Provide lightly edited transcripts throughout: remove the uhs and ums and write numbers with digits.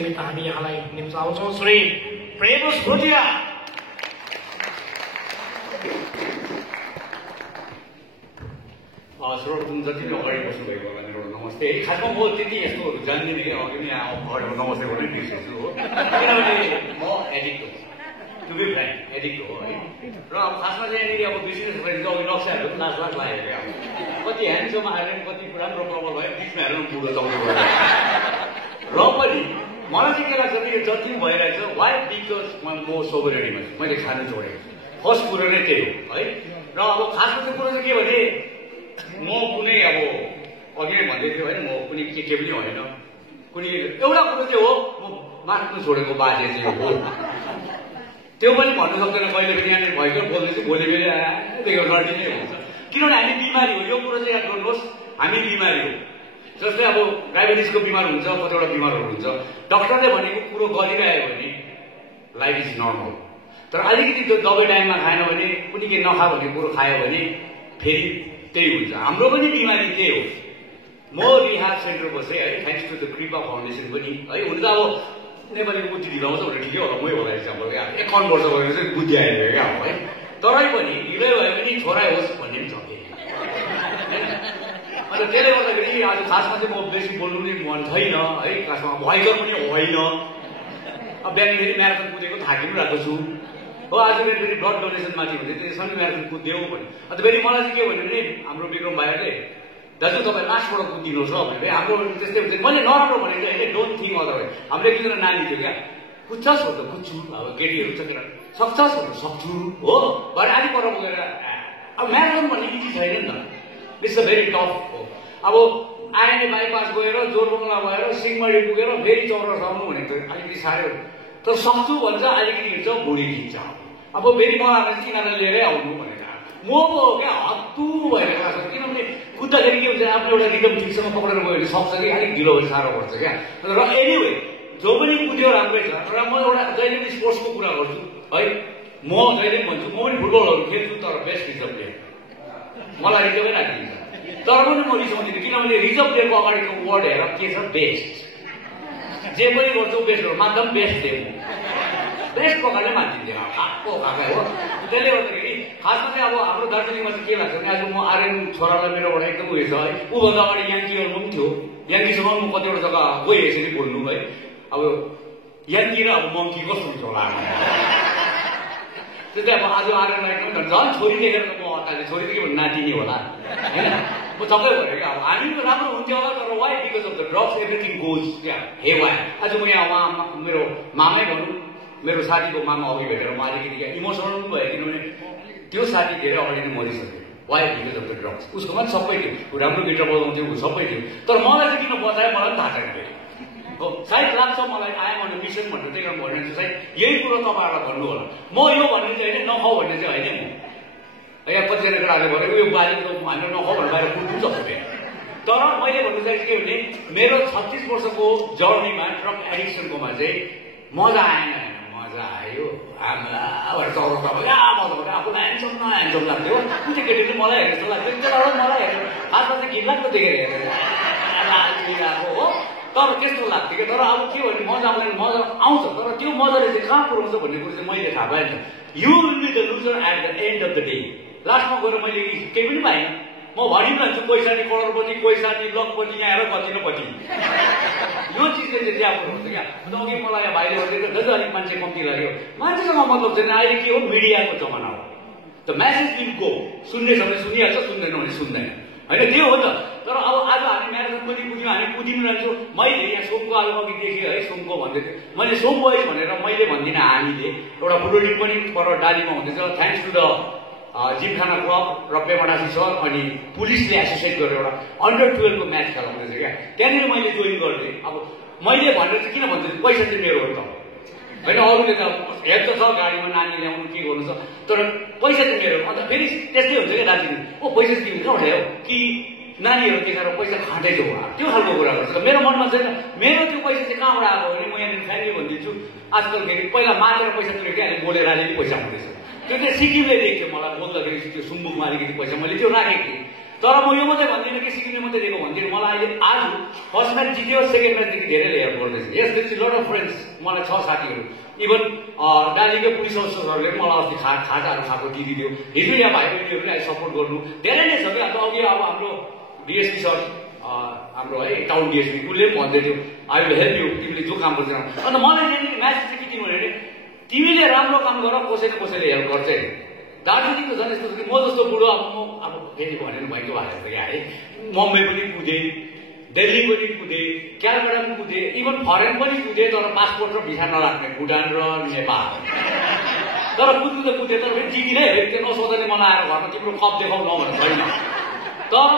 निमित्त हामी यहाँलाई निम्ति आउँछौँ। श्री प्रेमोस भुटिया। सर्वप्रथम जति पनि अगाडि बस्नुभएको होला मेरो नमस्ते। खासमा म त्यति यस्तोहरू जान्दिनँ कि अघि नै अगाडि नमस्ते गर्नै बिर्सेछु हो, किनभने म एडिक्ट हो, टु बी फ्र्याङ्क एडिक्ट हो है। र अब खासमा चाहिँ यहाँनिर अब बिर्सिनु सक्दैन, अघि नक्साहरू पनि लाज लाज लाग्यो क्या, कति ह्यान्डसम आएर कति राम्रो प्रब्लम भयो, बिचमा हेरेर बुढो चौधो र पनि मलाई चाहिँ के लाग्छ भने यो जति भइरहेछ वाइ बिकज म सोबरिटीमा छु, मैले खानु छोडेको छु, फर्स्ट कुरो नै त्यही हो है। र अब खासमा चाहिँ कुरो चाहिँ के भने म कुनै अब अघि नै भन्दै थियो होइन, म कुनै के पनि होइन, कुनै एउटा कुरो चाहिँ हो म माग्नु छोडेको बाजे चाहिँ हो, त्यो पनि भन्नु सक्दैन कहिले पनि यहाँनिर भएको बोल्दै चाहिँ भोलि फेरि त्यो लड्ने हुन्छ, किनभने हामी बिमारी हो। यो कुरो चाहिँ याद गर्नुहोस्, हामी बिमारी हो। जस्तै अब डायबिटिसको बिमार हुन्छ, कतिवटा बिमारहरू हुन्छ, डक्टरले भनेको कुरो गरिरह्यो भने लाइफ इज नर्मल। तर अलिकति त्यो दबाई टाइममा खाएन भने, कुनै के नखा भन्ने कुरो खायो भने फेरि त्यही हुन्छ। हाम्रो पनि बिमारी त्यही हो। म रिहाब सेन्टर बसेँ है, थ्याङ्क्स टु द कृपा फाउन्डेसन पनि है। हुन त अब नेपालीको बुद्धि ढिलाउँछ भने ठिकै होला, मै होला इक्जाम्पल क्या, 51 वर्ष गरेर चाहिँ बुद्धि आइदियो क्या है। तरै पनि ढिलै भयो भने छोरा होस् भन्ने पनि छ कि अन्त त्यसले गर्दाखेरि आज खासमा चाहिँ म बेसी बोल्नु पनि मन छैन है, खासमा भएको पनि होइन। अब बिहान फेरि म्याराथन कुदेको थाकी पनि रहेको छु हो, आज फेरि ब्लड डोनेसन माथि हुँदै त्यसैले म्याराथन कुदिदेऊ भने। अन्त फेरि मलाई चाहिँ के भन्यो भने हाम्रो विक्रम भाइहरूले दाजु तपाईँ लास्टबाट कुदिनुहोस् ल भने, हाम्रो त्यस्तै हुन्छ। मैले नराम्रो भनेको होइन, डोन्ट थिङ्क अदरवाइज। हाम्रो एकजना नानी थियो क्या, कुद्छस् हो त कुद्छु, अब केटीहरू छ केटा सक्छस् हो त सक्छु हो भरे आधी पर गएर अब म्याराथन भन्ने इजी छैन नि त, इट्स अ भेरी टफ हो। अब आइने बाइपास गएर जोरबङ्गला भएर सिंहमारी पुगेर फेरि चौरस्ता आउनु भनेको अलिकति साह्रै हो, तर सक्छु भन्छ, अलिकति हिँड्छ, भुँडी खिच्छ। अब फेरि मलाई किनारा लिएरै आउनु भनेको म पो क्या हत्तु भएर गएको छ, किनभने कुद्दाखेरि के हुन्छ आफ्नो एउटा रिदम ठिकसँग पक्रेर गयो भने सक्छ कि अलिक ढिलो भने साह्रो पर्छ क्या। र एनिवे जो पनि कुद्यो राम्रै छ। र म एउटा जहिले पनि स्पोर्ट्सको कुरा गर्छु है, म जहिले पनि भन्छु म पनि फुटबलहरू खेल्छु, तर बेस्ट रिजर्भ प्लेयर, मलाई रिजर्भै राखिदिन्छ। तर पनि म रिसाउँदिनँ, किनभने रिजर्भ प्लेयरको अगाडिको वर्ड हेर के छ, बेस्ट। जे पनि गर्छु बेस्ट हो, माध्यम बेस्ट दिएँ, बेस्ट प्रकारले मानिदिन्थेँ खाएको खाएकै हो। त्यसले गर्दाखेरि खासमा चाहिँ अब हाम्रो दार्जिलिङमा चाहिँ के लाग्छ भने आज म आर्यन छोरालाई मेरोबाट एकदम उयो छ है, ऊभन्दा अगाडि याङ्कीहरूमा पनि थियो, याङ्कीसँग म कतिवटा जग्गा गएँ यसरी बोल्नु है। अब याङ्की र अब मङ्की कस्तो हुन्छ होला त्यस्तै अब आज आर्यनलाई एकदम झन् छोरी देखेर त म अत्ताले छोरी के भन्नु नातिनी होला होइन, म सबै भनेँ क्या। अब हामी पनि राम्रो हुन्थ्यो होला, तर why because of the drugs everything goes क्या हे वाइ। आज म यहाँ उहाँ मेरो मामै भनौँ, मेरो साथीको मामा अघि भेटेर म अलिकति क्या इमोसनल पनि भयो, किनभने त्यो साथी धेरै अगाडि नै मरिसक्यो, why because of the drugs. उसकोमा पनि सबै थियो, राम्रो गिटार बजाउँथ्यो, ऊ सबै थियो, तर मलाई चाहिँ किन बतायो मलाई पनि थाहा छैन फेरि हो। सायद लाग्छ मलाई आएम अन मिसन भनेर त्यही कारण भनिरहेको छु, सायद यही कुरो तपाईँहरूलाई भन्नु होला। म यो भन्ने चाहिँ होइन, नखाऊ भन्ने चाहिँ होइन। म यहाँ कतिजना केटाहरूले भने उयो बारीको हामीले नखाऊ भनेर बाहिर कुद्नु सक्छ फेरि। तर मैले भन्नु चाहिँ के भने मेरो 36 वर्षको जर्नीमा ड्रग एडिक्सनकोमा चाहिँ मजा आएन, मजा आयो आमा भएर चौरस्ता भयो मजा भयो, आफू ह्यान्डसम नह्यान्डसम लाग्थ्यो, कुन चाहिँ केटी चाहिँ मलाई हेर्नु जस्तो लाग्थ्यो, त्यसबाट मलाई हेर्नु खासमा चाहिँ घिनलाग्दो देखेर हेरेर आएको हो, तर त्यस्तो लाग्थ्यो कि। तर अब के भने मजा आउँदैन, मजा आउँछ, तर त्यो मजाले चाहिँ कहाँ पुऱ्याउँछ भन्ने कुरो चाहिँ मैले थाहा पाएँ नि। You will be the loser at the end of the day. लास्टमा गएर मैले केही पनि पाइनँ, म भनि रहन्छु कोही साथी करोडपति, कोही साथी लखपति, यहाँ हेर कति न कति, यो चिजले चाहिँ त्यहाँ पुऱ्याउँछ क्या। अन्त अघि मलाई यहाँ भाइले भन्दै दाजु अलिक मान्छे कम्ती लाग्यो, मान्छेसँग मतलब छैन। अहिले के हो, मिडियाको जमाना हो, त म्यासेज दिन गो, सुन्ने सबैले सुनिहाल्छ, सुन्दैन भने सुन्दैन होइन, त्यो हो त। तर अब आज हामी म्याराथन पनि कुद्यौँ, हामी कुदिनु रहन्छौँ। मैले यहाँ सोमको आज अघि देखेँ है, सोमको भन्दै थियो, मैले सोम बोइज भनेर मैले भन्दिनँ, हामीले एउटा फुटबल टिम पनि पर डालीमा हुँदैछ, thanks to the Gymkhana club र पेमाडासी सर अनि पुलिसले एसोसिएट गरेर एउटा अन्डर-12 को म्याच खेलाउँदैछ क्या, त्यहाँनिर मैले जोइन गरेँ। अब मैले भनेर चाहिँ किन भन्छु, पैसा चाहिँ मेरो हो नि त होइन, अरूले त हेल्प त छ, गाडीमा नानी ल्याउनु के गर्नु छ, तर पैसा चाहिँ मेरो। अन्त फेरि त्यस्तै हुन्छ क्या दार्जिलिङ, ओ पैसा चाहिँ तिमी कहाँबाट ल्याऊ कि नानीहरू देखाएर पैसा खाँदैछ हो, त्यो खालको कुरा गर्छ। मेरो मनमा छैन, मेरो त्यो पैसा चाहिँ कहाँबाट आएको भने म यहाँनिर फ्यामिली भनिदिन्छु, आजकल फेरि पहिला मातेर पैसा तिरेको थियो, अहिले बोलेर अलिअलि पैसा हुँदैछ। त्यो चाहिँ सिक्किमले दिएको थियो मलाई बोल्दाखेरि, त्यो सुम्बुकमा अलिकति पैसा मैले त्यो राखेको थिएँ। तर म यो मात्रै भन्दिनँ कि सिक्किमले मात्रै दिएको भन्दिनँ। मलाई अहिले आज फर्स्ट म्याच जित्यो, सेकेन्ड म्याचदेखि धेरैले हेल्प गर्दैछ। Yes there is lot of friends, मलाई छ साथीहरू। इभन डालीकै पुलिस अफिसरहरूले पनि मलाई अस्ति खाटाहरू खाएको दिदिदियो। हिजो यहाँ भाइ बहिनीहरूलाई सपोर्ट गर्नु धेरै नै छ कि। अन्त अघि अब हाम्रो डिएसपी सर, हाम्रो है टाउन डिएसपी, उसले पनि भन्दै थियो आई विल हेल्प यु, तिमीले जो काम गर्दैन। अन्त मलाई चाहिँ म्याच चाहिँ के दिनु भने तिमीले राम्रो काम गर, कसैले कसैले हेल्प गर्छ। दार्जिलिङको झन् यस्तो छ कि म जस्तो बुढो अब फेरि भनेर भएको भएर त यहाँ है मुम्बई पनि कुदेँ, दिल्ली पनि कुदेँ, क्यालकाटा पनि कुदेँ, इभन फरेन पनि कुदेँ, तर पासपोर्ट र भिसा नराख्ने भुटान र नेपाल। तर कुद्नु त कुदेँ, तर फेरि जितिनै फेरि त्यो नसोध्ने मलाई आएर घरमा तिम्रो कप देखाउनु भनेर छैन। तर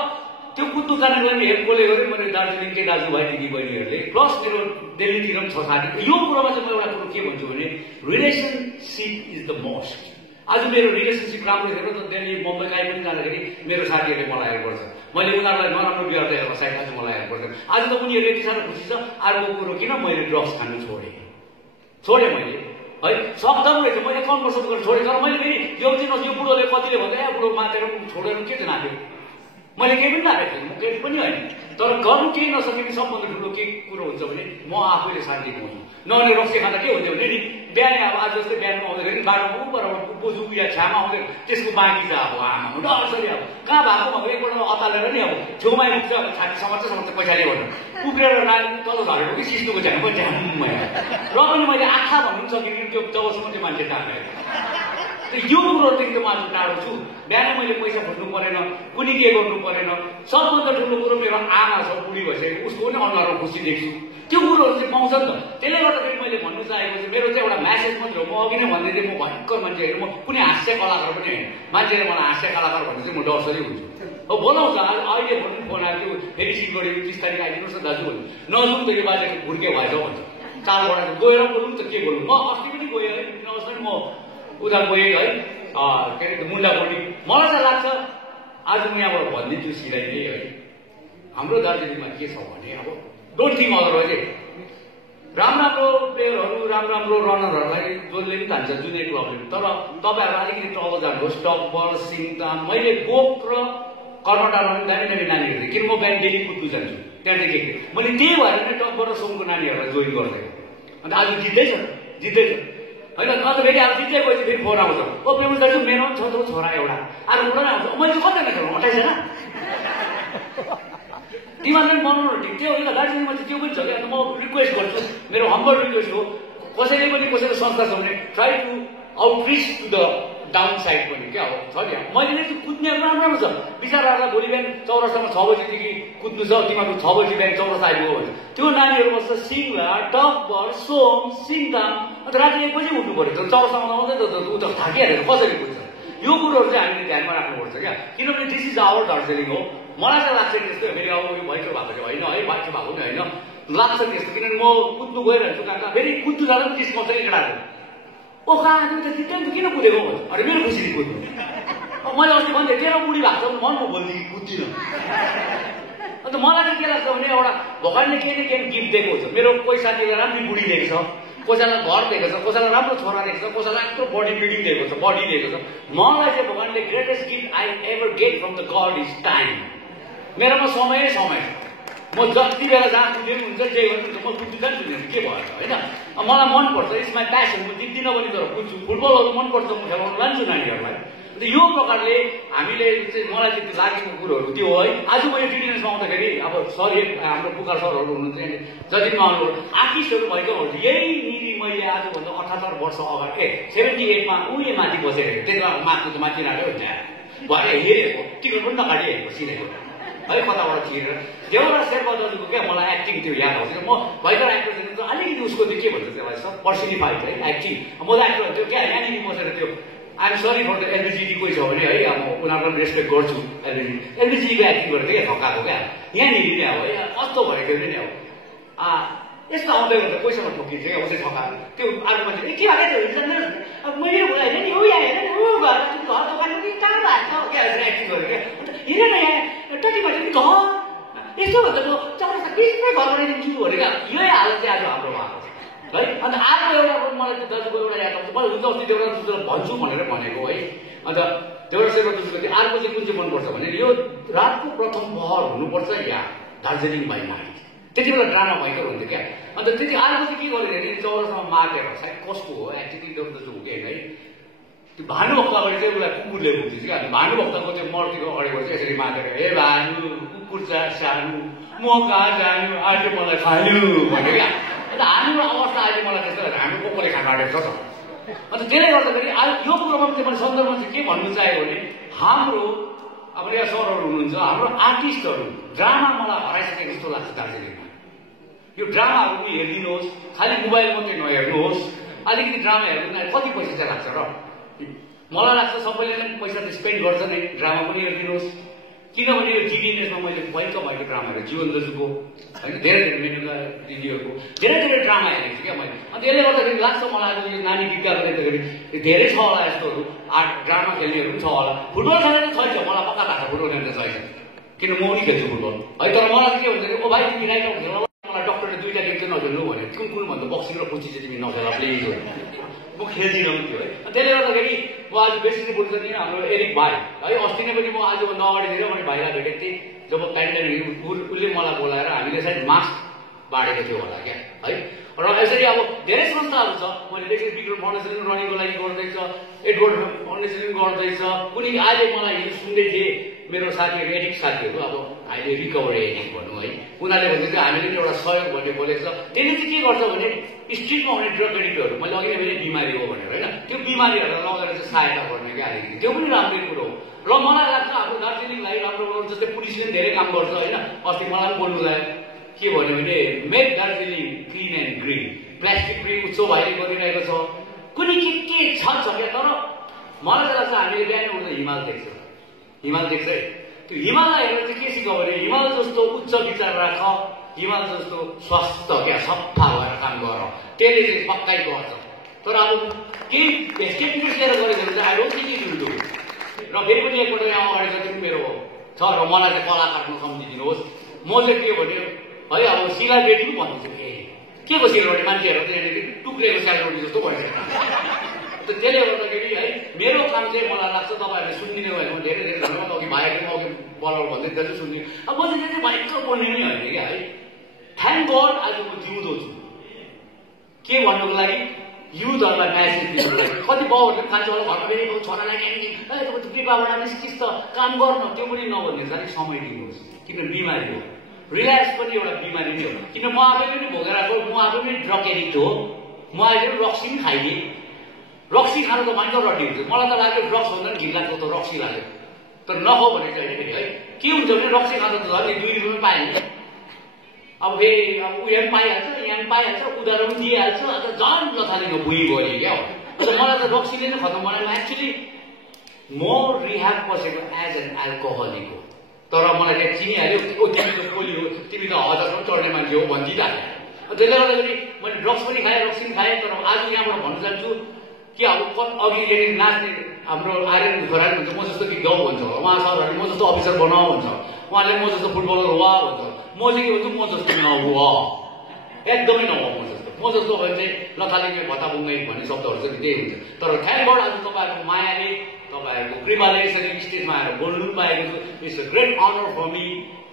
त्यो कुद्नु जानको लागि हेल्प कसले गर्यो? मेरो दार्जिलिङकै दाजुभाइ दिदीबहिनीहरूले, प्लस मेरो दिल्लीतिर पनि छ साथी। यो कुरोमा चाहिँ म एउटा कुरो के भन्छु भने रिलेसनसिप इज द मोस्ट। आज मेरो रिलेसनसिप राम्रो थियो र त दिल्ली मुम्बई काहीँ पनि जाँदाखेरि मेरो साथीहरूले मलाई हेल्प गर्छ। मैले उनीहरूलाई नराम्रो व्यवहार देखेर सायद आज मलाई हेल्प गर्दैन। आज त उनीहरू यति साह्रो खुसी छ। अर्को कुरो किन मैले ड्रग्स खानु छोडेँ मैले है, सक्दा पनि रहेछ। मैले 51 वर्ष गरेर छोडेँ, तर मैले फेरि यो चाहिँ यो बुढोले कतिले भन्दा ए बुढो मातेर छोडेर के चाहिँ नाथ्यो, मैले केही पनि लागेको थिएँ, म केही पनि होइन। तर गर्नु केही नसकेपछि सबभन्दा ठुलो के कुरो हुन्छ भने म आफैले शान्ति पाउँछु। नभने रक्सी खाँदा के हुन्छ भने नि बिहान अब आज जस्तै बिहानमा आउँदाखेरि बाटोमा ऊपरबाट बोजू या छ्यामा आउँदै त्यसको बाँकी छ अब आमा डरसरी अब कहाँ भएको अब एकपल्ट अतालेर नि अब छेउमा पुग्छ, अब छाती समात्छ पैसाले गर्नु उक्रेर नानी तल झरेको कि सिस्नुको झ्याम पनि झ्याम्मै र पनि मैले आँखा भन्नु सकिनँ त्यो जबसम्म त्यो मान्छे जाने। यो कुरोदेखि त म आज टाढो छु। बिहानै मैले पैसा खोज्नु परेन, कुनै के गर्नु परेन। सबभन्दा ठुलो कुरो मेरो आमा छ, बुढी भइसकेको, उसको पनि अनुहारमा खुसी देख्छु। त्यो कुरोहरू चाहिँ पाउँछ नि त। त्यसले गर्दाखेरि मैले भन्नु चाहेको चाहिँ मेरो चाहिँ एउटा म्यासेज मात्रै हो। म अघि नै भन्दै थिएँ म भयङ्कर मान्छे होइन, म कुनै हास्य कलाकार पनि होइन। मान्छेले मलाई हास्य कलाकार भन्ने चाहिँ म डरसरी हुन्छु। अब बोलाउँछ अहिले भन्नु फोन आएको थियो फेरि सिलगढी 30 तारिक आइदिनुहोस् न दाजु भन्नु। नजाउँ त यो बाजेको भुर्के भएछ भन्छ। चालबाट गएर बोलौँ त के बोल्नु। म अस्ति पनि गएँ है, नहोस् न म उता गएँ है, के अरे मुन्डापट्टि। मलाई चाहिँ लाग्छ आज म यहाँबाट भनिदिन्छु सिधै नै है, हाम्रो दार्जिलिङमा के छ भने अब डोन्ट थिङ्क अदरवाइज राम्रो प्लेयरहरू राम्रो रनरहरूलाई जसले पनि जान्छ जुनै क्लबले। तर तपाईँहरू अलिकति तल जानुहोस्, टकबर, सिङताम। मैले बोक र कर्मटारमा पनि दामी नानीहरू थिएँ, किन म बिहान डेली कुद्नु जान्छु त्यहाँ चाहिँ के मैले त्यही भएर नै टकबर र सोमको नानीहरूलाई जोइन गर्दैन। अन्त आज जित्दैछ होइन। अन्त फेरि अब जित्दै गएपछि फेरि फोन आउँछ, ओ प्रेम दाजु मेरो पनि छ छोरा एउटा अर्को एउटा नै आउँछ। मैले चाहिँ कतिजना खेल्नु 28 जना डिमान्ड पनि बनाउनु ठिक थियो होइन। दार्जिलिङमा चाहिँ त्यो पनि छ कि। अन्त म रिक्वेस्ट गर्छु, मेरो हम्बल रिक्वेस्ट हो, कसैले पनि कसैको संस्था छ भने try to outreach to the down side पनि क्या हो छ नि। मैले नै त्यो कुद्ने राम्रो छ। बिचराहरूलाई भोलि बिहान चौरस्तामा 6 बजीदेखि कुद्नु छ, तिमीहरू 6 बजी बिहान चौरस्ता आइपुग्यो भने त्यो नानीहरू बस्छ सिङ्ला, टकबर, सोम, सिङताम। अन्त राति 1 बजी उठ्नु पऱ्यो, चौरस्तामा आउँदै त उता थाकिहालेर कसरी कुद्छ। यो कुरोहरू चाहिँ हामीले ध्यानमा राख्नुपर्छ क्या, किनभने दिस इज आवर दार्जिलिङ हो। मलाई चाहिँ लाग्छ त्यस्तो फेरि अब यो भैँचो भएको चाहिँ होइन है, बाइचो भएको पनि होइन, लाग्छ त्यस्तो। किनभने म कुद्नु गइरहन्छु कहाँ फेरि कुद्नु जाँदा पनि डिस्काउन्ट चाहिँ केटाहरू ओ कहाँ त किन कुदेको भन्छ। अरे मेरो खुसी कुद्नु। मैले अस्ति भन्थेँ तेरो बुढी भएको छ मन म बोल्दै कुद्दिनँ। अन्त मलाई चाहिँ के लाग्छ भने एउटा भगवान्ले केही न केही गिफ्ट दिएको हुन्छ। मेरो कोही साथीलाई राम्रै बुढी दिएको छ, कसैलाई घर दिएको छ, कसैलाई राम्रो छोरा दिएको छ, कसैलाई यत्रो बडी बिल्डिङ दिएको छ, बडी दिएको छ। मलाई चाहिँ भगवान्ले greatest gift I ever get from the God is time. मेरोमा समय छ। म जति बेला जहाँ कुदे पनि हुन्छ, जे गर्नुहुन्छ म कुद्नु जान्छु नि, के भयो होइन। मलाई मनपर्छ, इट्स माई प्यासन। म जित्दिनँ पनि तर कुद्छु। फुटबलहरू मनपर्छ, म खेलाउनु लान्छु नानीहरूलाई। अन्त यो प्रकारले हामीले चाहिँ मलाई चाहिँ लागेको कुरोहरू त्यो हो है। आज मैले डिटेल्समा आउँदाखेरि अब सर हाम्रो पुकार सरहरू हुनुहुन्छ जतिमा आउनु आर्टिस्टहरू भएकोहरू यही निरी मैले आजभन्दा 78 वर्ष अगाडि 78मा उयो माथि बसेर त्यसमा माथि त माथि राख्यो हुन्छ भरे हेरेको टिकट पनि नकाटी हेरेको सिनेको है कताबाट छिरेर देउरा शेर्पा दाजुको क्या मलाई एक्टिङ त्यो याद आउँछ। म भयङ्कर एक्टर अलिकति उसको त्यो के भन्छ त्यसलाई सर पर्सनिफाइड है एक्टिङ। म त एक्टर त्यो क्या यहाँनिर बसेर त्यो आइएम सरी फर द एलबिजिडी कोही छ भने है अब उनीहरूलाई रेस्पेक्ट गर्छु। एलबिजिडीको एक्टिङ गरेर क्या थकाएको क्या यहाँनिर नै अब है कस्तो भएको नि अब यस्तो आउँदै गर्दा कोहीसँग ठोकिन्छ क्या उसै थकाएको त्यो अर्को मान्छे के भएको अब मैले होइन नि हो यहाँ हेर ऊ घर दोकानको कि कहाँ भएको छ क्या एक्टिङ गरेर क्या अन्त हेर न यहाँ टटी भन्छ नि घर यस्तो भन्दा म चौरस्ता कृष्ण घर बनाइदिन्छु भनेर यही हालत चाहिँ आज हाम्रो भएको छ है। अन्त अर्को एउटा मलाई त्यो दाजुको एउटा याद आउँछ। मैले हुन्छ अस्ति एउटा भन्छु भनेर भनेको है। अन्त देउडा शेर्पा तुलसी अर्को चाहिँ कुन चाहिँ मनपर्छ भने यो रातको प्रथम पहर हुनुपर्छ या दार्जिलिङ बाई नाइट त्यति बेला ड्रामा भयङ्कर हुन्थ्यो क्या अन्त त्यति अर्को चाहिँ के गरेर नि चौरास्तामा मागेर सायद कसको हो एक्चुअली डक्टर जो हो कि होइन त्यो भानुभक्तबाट चाहिँ उसलाई कुकुरले हुन्थ्यो क्या भानुभक्तको चाहिँ मूर्तिको अगाडिबाट चाहिँ यसरी मागेर हे भानु कुकुर सानो म कहाँ जानु आज मलाई खानु भन्यो क्या अन्त हाम्रो अवस्था अहिले मलाई त्यस्तो हाम्रो कोकोले खानु आँटेको छ अन्त त्यसले गर्दाखेरि यो कुरोमा चाहिँ मैले सन्दर्भमा चाहिँ के भन्नु चाहेँ भने हाम्रो अब यहाँ सरहरू हुनुहुन्छ हाम्रो आर्टिस्टहरू ड्रामा मलाई हराइसकेको जस्तो लाग्छ दार्जिलिङमा यो ड्रामाहरू पनि हेरिदिनुहोस् खालि मोबाइल मात्रै नहेर्नुहोस् अलिकति ड्रामा हेर्नु कति पैसा चाहिँ लाग्छ र मलाई लाग्छ सबैले नै पैसा त स्पेन्ड गर्छ नै ड्रामा पनि हेरिदिनुहोस् किनभने यो टिभी न्युजमा मैले भएको ड्रामाहरू जीवन दाजुको होइन धेरै मेनुका दिदीहरूको धेरै ड्रामा हेरेको छु क्या मैले अन्त यसले गर्दाखेरि लाग्छ मलाई आज यो नानी विज्ञापन हेर्दाखेरि धेरै छ होला यस्तोहरू आर्ट ड्रामा खेल्नेहरू पनि छ होला फुटबल खेल्ने त छैन मलाई पक्का भएको फुटबल खेल्ने त छैन किन म पनि खेल्छु फुटबल है तर मलाई के हुन्छ भने ओ भाइ तिमी राइट खेल्न मलाई डक्टरले 2टा गेम चाहिँ नखेल्नु भने कुन भन्दा बक्सिङ र कुची चाहिँ तिमी नखेला प्लिज म खेल्दिनँ थियो है त्यसले गर्दाखेरि म आज बेसी चाहिँ बोल्छ नि हाम्रो एरिक भाइ है अस्ति नै पनि म आजभन्दा अगाडि धेरै मैले भाइलाई भेटेको थिएँ जब पेन्डेमिक उसले मलाई बोलाएर हामीले सायद मास्क बाँडेको थियो होला क्या है र यसरी अब धेरै संस्थाहरू छ मैले देखेँ विक्रम फाउन्डेसन रनिङको लागि गर्दैछ एडवर्ड फाउन्डेसन गर्दैछ कुनै अहिले मलाई हिजो सुन्दै थिएँ मेरो साथीहरू एडिक्ट साथीहरू अब अहिले रिकभरी एडिक्ट भनौँ है उनीहरूले भन्दै थियो हामीले पनि एउटा सहयोग भन्ने बोलेको छ त्यसले चाहिँ के गर्छ भने स्ट्रिटमा हुने ड्रग एडिक्टहरू मैले अघि नै भने बिमारी हो भनेर होइन त्यो बिमारीहरूलाई लगेर चाहिँ सहायता गर्ने क्या अलिकति त्यो पनि राम्रै कुरो हो र मलाई लाग्छ हाम्रो दार्जिलिङलाई राम्रो गर्नु जस्तै पुलिसले पनि धेरै काम गर्छ होइन अस्ति मलाई पनि बोल्नु लाग्यो के भन्यो भने make Darjeeling clean and green plastic free उत्सव अहिले गरिरहेको छ कुनै के छ क्या तर मलाई चाहिँ लाग्छ हामीले बिहान उठ्दा हिमाल देख्छ है त्यो हिमाललाई हेरेर चाहिँ के सिक्यो भने हिमाल जस्तो उच्च विचार राख हिमाल जस्तो स्वास्थ्य क्या सफा भएर काम गर त्यसले चाहिँ पक्कै गर्छ तर अब केही स्टेटमेन्ट लिएर गरेको भने चाहिँ I don't think it will do र फेरि पनि एकपल्ट यहाँ अगाडि चाहिँ मेरो छ र मलाई चाहिँ कलाकारमा सम्झिदिनुहोस् म चाहिँ के भने है अब सिला रेडी पनि भन्दैछु के को सेलरोटी मान्छेहरू त्यहाँनिर टुक्रेको सेलरोटी जस्तो भइरहेको त्यसले गर्दाखेरि है मेरो काम चाहिँ मलाई लाग्छ तपाईँहरूले सुनिदिनु भएको धेरै धन्यवाद अघि भाइहरूले अघि बलर भन्दै दाजु सुनिदिनु अब म चाहिँ भयङ्कर बोल्ने नै होइन क्या है थ्याङ्क गड आज म जिउँदो छु के भन्नुको लागि युथहरूलाई म्यासेज दिनुको लागि कति बाउहरूले खान्छ होला घरमा फेरि छोरालाई कृपाबाट निस्किस् त काम गर्न त्यो पनि नभन्ने अलिक समय दिनुहोस् किनभने बिमारी हो रिल्याक्स पनि एउटा बिमारी नै हो किन म आफै पनि भोगेर आएको म आफै पनि ड्रग एडिक्ट हो म अहिले रक्सी पनि खाइदिएँ रक्सी खानु त भयङ्कर रड्डी हुन्छ मलाई त लाग्यो ड्रग्स भन्दा पनि घिन लाग्छ त रक्सी लाग्यो तर नखाऊ भने चाहिँ होइन फेरि है के हुन्छ भने रक्सी खाँदा त झन् 2 रुपियाँ पाइहाल्छ अब फेरि अब उयो पनि पाइहाल्छ यहाँ पनि पाइहाल्छ उधारो पनि दिइहाल्छ अन्त झन् लथालिङ भुइँ गऱ्यो क्या हो अन्त मलाई त रक्सीले नै खतम बनायो एक्चुली म रिह्याब बसेको एज एन एल्कोहलिक हो तर मलाई त्यहाँ चिनिहाल्यो ओ तिमी त पोली हो तिमी त हजारसम्म चढ्ने मान्छे हो भनिदिइहाल्यो त्यसले गर्दाखेरि मैले ड्रग्स पनि खाएँ रक्सी पनि खाएँ तर आज यहाँबाट भन्न चाहन्छु कि अब अघि यहाँनिर नाच्ने हाम्रो आर्यन छोराले भन्छ म जस्तो कि गाउँ भन्छ उहाँ सरहरूले म जस्तो अफिसर बनाऊ भन्छ उहाँले म जस्तो फुटबलर हुवा भन्छ म चाहिँ के भन्छु म जस्तो नहुवा एकदमै नहुवा म जस्तो भयो चाहिँ लथालिङ्गे भत्ताबुङ्गे भन्ने शब्दहरू चाहिँ त्यही हुन्छ तर थ्याङ्क गड आज तपाईँहरूको मायाले तपाईँहरूको कृपाले यसरी स्टेजमा आएर बोल्नु पनि पाएको छु it's a great honour for me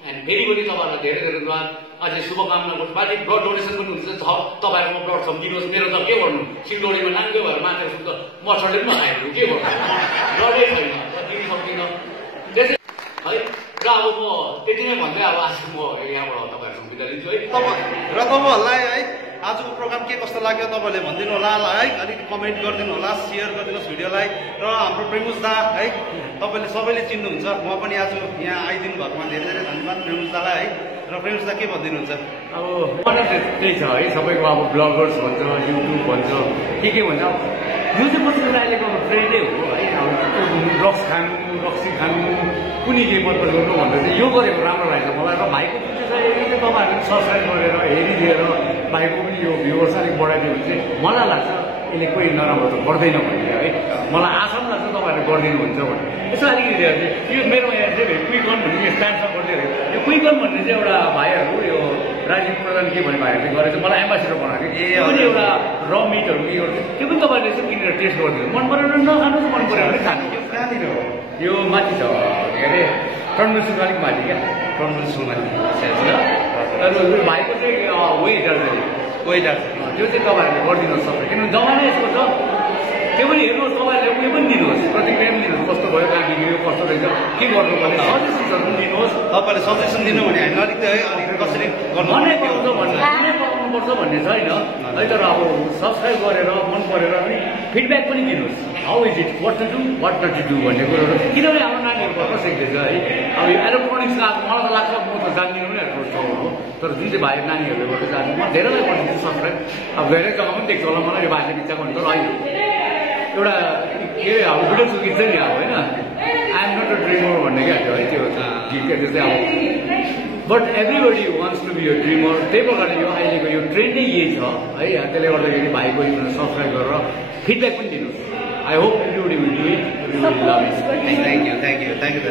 and फेरि पनि तपाईँहरूलाई धेरै धन्यवाद अझै शुभकामना गर्छु बाँकी ब्लड डोनेसन पनि हुन्छ तपाईँहरूकोमा ब्लड छ दिनुहोस् मेरो त के गर्नु सिलगढीमा नाङ्गो भएर माथि छु त मच्छरले पनि नखाएको के गर्नु ब्लडै छैन दिन सक्दिनँ त्यसै है र अब म त्यति नै भन्दै अब आज म यहाँबाट तपाईँहरूसँग बिदा लिन्छु है र तपाईँहरूलाई है आजको प्रोग्राम के कस्तो लाग्यो तपाईँहरूले भनिदिनु होला है अलिकति कमेन्ट गरिदिनु होला सेयर गरिदिनुहोस् भिडियोलाई र हाम्रो प्रेमुज दा है तपाईँले सबैले चिन्नुहुन्छ म पनि आज यहाँ आइदिनु भएकोमा धेरै धन्यवाद प्रेमुज दालाई है र प्रेमुज दा के भनिदिनुहुन्छ अब त्यही छ है सबैको अब ब्लगर्स भन्छ युट्युब भन्छ के भन्छ यो चाहिँ कसैको अहिलेको ट्रेन्डै हो है अब ड्रग्स खानु रक्सी खानु कुनै के बदल गर्नु भन्दा चाहिँ यो गरेको राम्रो लागेको मलाई र भाइको जुन चाहिँ तपाईँहरूले सब्सक्राइब गरेर हेरिदिएर भाइको पनि यो भ्युवर्स अलिक बढाइदियो भने चाहिँ मलाई लाग्छ यसले कोही नराम्रो त गर्दैन भन्ने है मलाई आशा पनि लाग्छ तपाईँहरूले गरिदिनुहुन्छ भने यसो अलिकति यो मेरो यहाँ चाहिँ क्विकन भन्ने यो स्ट्यान्डमा गर्दै यो क्विकन भन्ने चाहिँ एउटा भाइहरू यो राजीव प्रधान के भन्ने भाइहरूले गरेर चाहिँ मलाई एम्बासिडर बनाएको पनि एउटा र मिटहरू के गर्छ त्यो पनि तपाईँहरूले यसो किनेर टेस्ट गरिदिनु मन परेन नखानु मन पऱ्यो भने खानु कहाँनिर हो यो माथि छ के अरे टन्डुसुको अलिक माथि क्या कन्फरेन्समाथि अरू भाइको चाहिँ वेटर वेटर त्यो चाहिँ तपाईँहरूले गरिदिनुहोस् सबै किनभने जमानै यस्तो छ त्यो पनि हेर्नुहोस् तपाईँहरूले उयो पनि दिनुहोस् प्रतिक्रिया पनि दिनुहोस् कस्तो भयो कहाँ बिग्रियो कस्तो रहेछ के गर्नुपर्ने सजेसन्सहरू पनि दिनुहोस् तपाईँले सजेसन दिनु भने हामी अलिकति है अलिक कसरी गर्नु मनै पाउँछ भन्ने कुनै पकाउनुपर्छ भन्ने छैन है तर अब सब्सक्राइब गरेर मन परेर पनि फिडब्याक पनि दिनुहोस् how is it what to do what not to do भन्ने कुरोहरू किनभने हाम्रो नानीहरू भर्खर सिक्दैछ है अब यो इलेक्ट्रोनिक्समा मलाई त लाग्छ म त जान्दिनँ पनि इलेक्ट्रोनिक्स हो तर जुन चाहिँ भाइ नानीहरूले गर्दा जान्नु म धेरैलाई गरिदिन्छु सब्सक्राइब अब धेरै जग्गा पनि देख्छु होला मलाई यो भाइले बिचाको भने त होइन एउटा के अरे अब भिडियो सुकिन्छ नि अब होइन I am not a dreamer भन्ने क्या त्यो है त्यो गीत क्या त्यो चाहिँ अब but everybody wants to be a dreamer त्यही प्रकारले यो अहिलेको यो ट्रेन्डै यही छ है त्यसले गर्दाखेरि भाइको सब्सक्राइब गरेर फिडब्याक पनि दिनुहोस् I hope everybody will do it everybody love it thank you